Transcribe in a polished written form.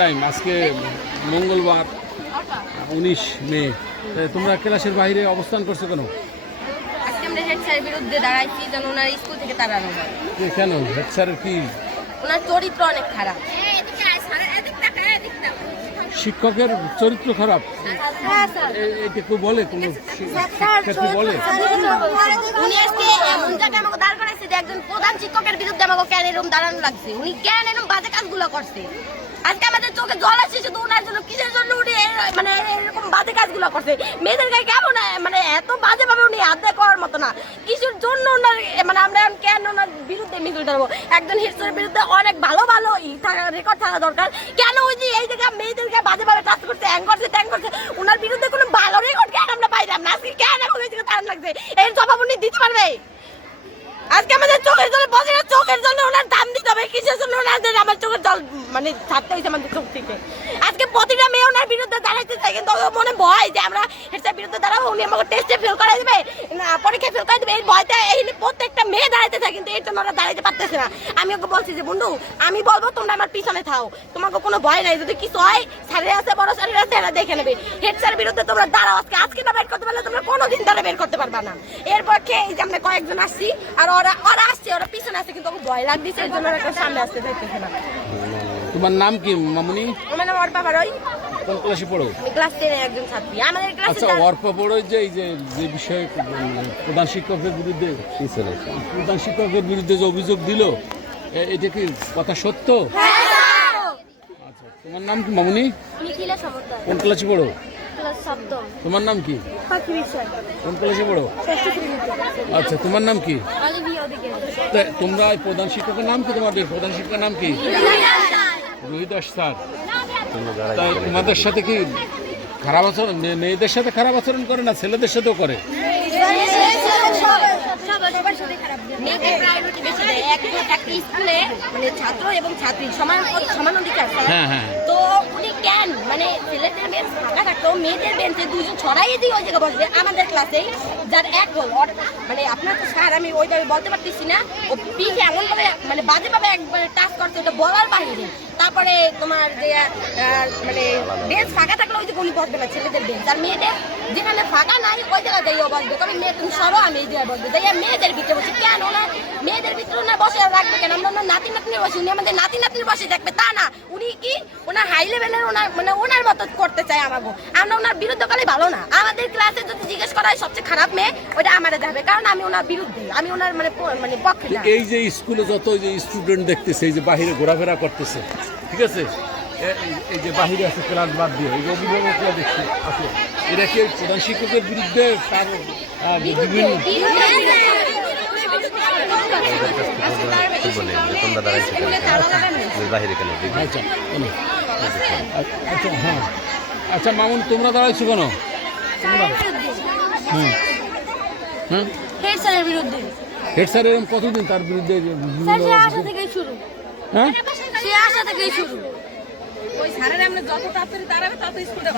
Time. আজকে মঙ্গলবার 19 মে। তোমরা ক্লাসের বাইরে অবস্থান করছো কেন? আজকে আমরা হেড স্যারের বিরুদ্ধে দাঁড়াইছি যেন ওনার স্কুল থেকে তাড়ানো হয়। কেন? হেড স্যারের কি? ওনার চরিত্র অনেক খারাপ। শিক্ষকের চরিত্র খারাপ? হ্যাঁ স্যার। এটা কেউ বলে? কোনো শিক্ষার্থী বলে? উনি আজকে এমন জায়গায় আমাকে দাঁড় করাইছে যে একজন প্রধান শিক্ষকের বিরুদ্ধে আমাকে কেন এরকম দাঁড়ানো লাগছে। উনি কেন এরকম বাজে কাজগুলো করছে? আজকে আমাদের চোখে জল আসছে শুধু ওনার জন্য। কিসের জন্য উনি মানে এরকম বাজে কাজগুলো করছে? মেয়েদের গায়ে কেমন মানে এত বাজে ভাবে উনি আদায় করার মতো না। কিসের জন্য ওনার মানে আমরা কেন ওনার বিরুদ্ধে মিছিল ধরবো? একজন হিটসের বিরুদ্ধে অনেক ভালো ভালো রেকর্ড থাকা দরকার। কেন ওই যে এই জায়গায় মেয়েদেরকে বাজে ভাবে টাচ করছে, হ্যাং করছে, ট্যাং করছে, ওনার বিরুদ্ধে কোনো ভালো রেকর্ড কেন আমরা পাইলাম না? আজকে কেন আমাকে এই জায়গায় টান লাগছে? এর জবাব উনি দিতে পারবে? আজকে আমাদের চোখের জল বসে না, চোখের জন্য ওনার দাম দিতে হবে। কিসের জন্য ওনাদের আমার চোখের জল মানে ছাড়তে হয়েছে আমাদের চোখ থেকে? আজকে প্রতিটা মেয়ে ওনার বিরুদ্ধে দাঁড়াইতে চাই, কিন্তু মনে ভয় যে আমরা হেডস্যার বিরুদ্ধে দাঁড়াবো, উনি আমাকে টেস্টে ফেল করাই দেবে, পরীক্ষায় ফেল করাই দেবে। এই ভয়তে এই প্রত্যেকটা মেয়ে দাঁড়াইতে চায়, কিন্তু এই জন্য ওরা দাঁড়াইতে পারতেছে না। আমি ওকে বলছি যে বন্ধু, আমি বলবো তোমরা আমার পিছনে থাও, তোমাকে কোনো ভয় নাই। যদি কিছু হয়, স্যারের আছে, বড় স্যারের আছে, এরা দেখে নেবে। হেডস্যার বিরুদ্ধে তোমরা দাঁড়াও। আজকে না বের করতে পারলে তোমরা কোনোদিন ধরে বের করতে পারবা না। এরপর এই যে আমরা কয়েকজন আসছি, আর ওরা আসছে, ওরা পিছনে আসছে, কিন্তু ওকে ভয় লাগতেছে, এই জন্য ওরা সামনে আসতে চাইতেছে না। তোমার নাম কি মামুনি? আমার নাম অর্পা বারই। কোন ক্লাসে পড়ো? আমি ক্লাস 10 এর একজন ছাত্রী। আমাদের ক্লাসে আচ্ছা, অর্পা বড়ই যে এই যে বিষয়ে প্রধান শিক্ষকের বিরুদ্ধে যে অভিযোগ দিল, এটা কি কথা সত্য? আচ্ছা, তোমার নাম কি মামুনি? নিখিলা সমর্থন। কোন ক্লাসে পড়ো? ক্লাস 7ম। তোমার নাম কি? পাখি বিষয়। কোন ক্লাসে পড়ো? ষষ্ঠ শ্রেণীতে। আচ্ছা, তোমার নাম কি? অলিভিয়া অধিকারী। তা তোমরা প্রধান শিক্ষকের নাম কি? তোমাদের প্রধান শিক্ষকের নাম কি? রোহিদাস স্যার। তাই তোমাদের সাথে কি খারাপ আচরণ, মেয়েদের সাথে খারাপ আচরণ করে না ছেলেদের সাথেও করে? মেয়েদের প্রায়োরিটি বেশি দেয়। একটা স্কুলে মানে ছাত্র এবং ছাত্রী সমান অধিকার। হ্যাঁ হ্যাঁ। তো উনি কেন মানে ছেলেদের বেঞ্চ ফাঁকা থাকতো, মেয়েদের বেঞ্চে দুজন ছড়াই দিয়ে ওই জায়গায় বসবে। আমাদের ক্লাসে যার এক গোল, মানে আপনার তো স্যার আমি ওইভাবে বলতে পারতেছি না, ও পিঠে এমন ভাবে মানে বাজেভাবে একবার টাচ করছে, ওটা বলার বাহিরে। তারপরে তোমার যে মানে বেঞ্চ ফাঁকা থাকলে ওই যে উনি বসবে না ছেলেদের বেঞ্চ, আর মেয়েদের যেখানে ফাঁকা নাই ওই জায়গায় যাইও বসবে। তবে মেয়ে তুমি সরো, আমি এই জায়গায় বসবে। যাই মেয়েদের ভিতরে বসে কেন ওনার মেয়েদের ভিতরে না বসে রাখবে কেন? আমরা ওনার নাতি নাতনির বসে, উনি আমাদের নাতি নাতনির বসে দেখবে তা না। উনি কি ওনার হাই লেভেলের ওনার মানে ওনার মতো করতে চায় আমাকে। আমরা ওনার বিরুদ্ধে করলে ভালো না। আমাদের ক্লাসে যদি জিজ্ঞেস করা হয় সবচেয়ে খারাপ মেয়ে, ওটা আমারে যাবে, কারণ আমি ওনার বিরুদ্ধে, আমি ওনার মানে পক্ষে না। এই যে স্কুলে যত যে স্টুডেন্ট দেখতেছে, এই যে বাহিরে ঘোরাফেরা করতেছে, ঠিক আছে, এই যে বাহিরে আছে ক্লাস বাদ দিয়ে এই যে অভিভাবকরা দেখছে আছে, এরা কি প্রধান শিক্ষকের বিরুদ্ধে তার বিভিন্ন আচ্ছা হ্যাঁ। আচ্ছা মামুন, তোমরা দাঁড়াইছো কেন? হেড স্যারের বিরুদ্ধে। হেড স্যার এরকম কতদিন তার বিরুদ্ধে? সে আসা থেকেই শুরু। হ্যাঁ, সে আসা থেকেই শুরু। ওই স্যারের আমরা যত তাড়াতাড়ি তাড়াবে তত স্কুলে